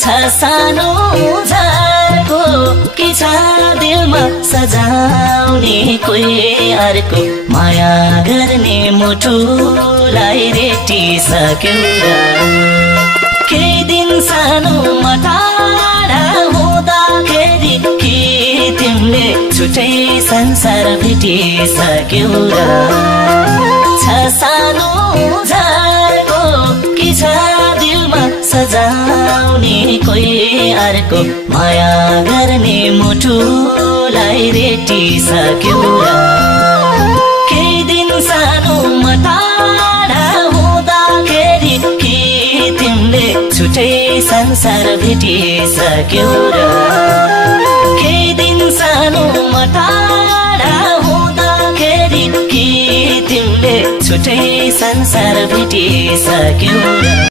छ सानो झारको के छ दिलमा सजाउने कोही अर्को माया गर्ने मुटुलाई रेटिसक्यौ र केही दिन सानोमा टाढा हुँदाखेरि के तिमीले छुट्टै संसार भेटिसक्यौ र छ सानो झारको के छ दिलमा सजाउने कोही अर्को माया गर्ने मुटुलाई रेटिसक्यौ र केही दिन सानोमा टाढा हुँदाखेरि के तिमीले छुट्टै संसार भेटिसक्यौ र केही दिन सानोमा टाढा हुँदाखेरि के तिमीले छुट्टै संसार भेटिसक्यौ र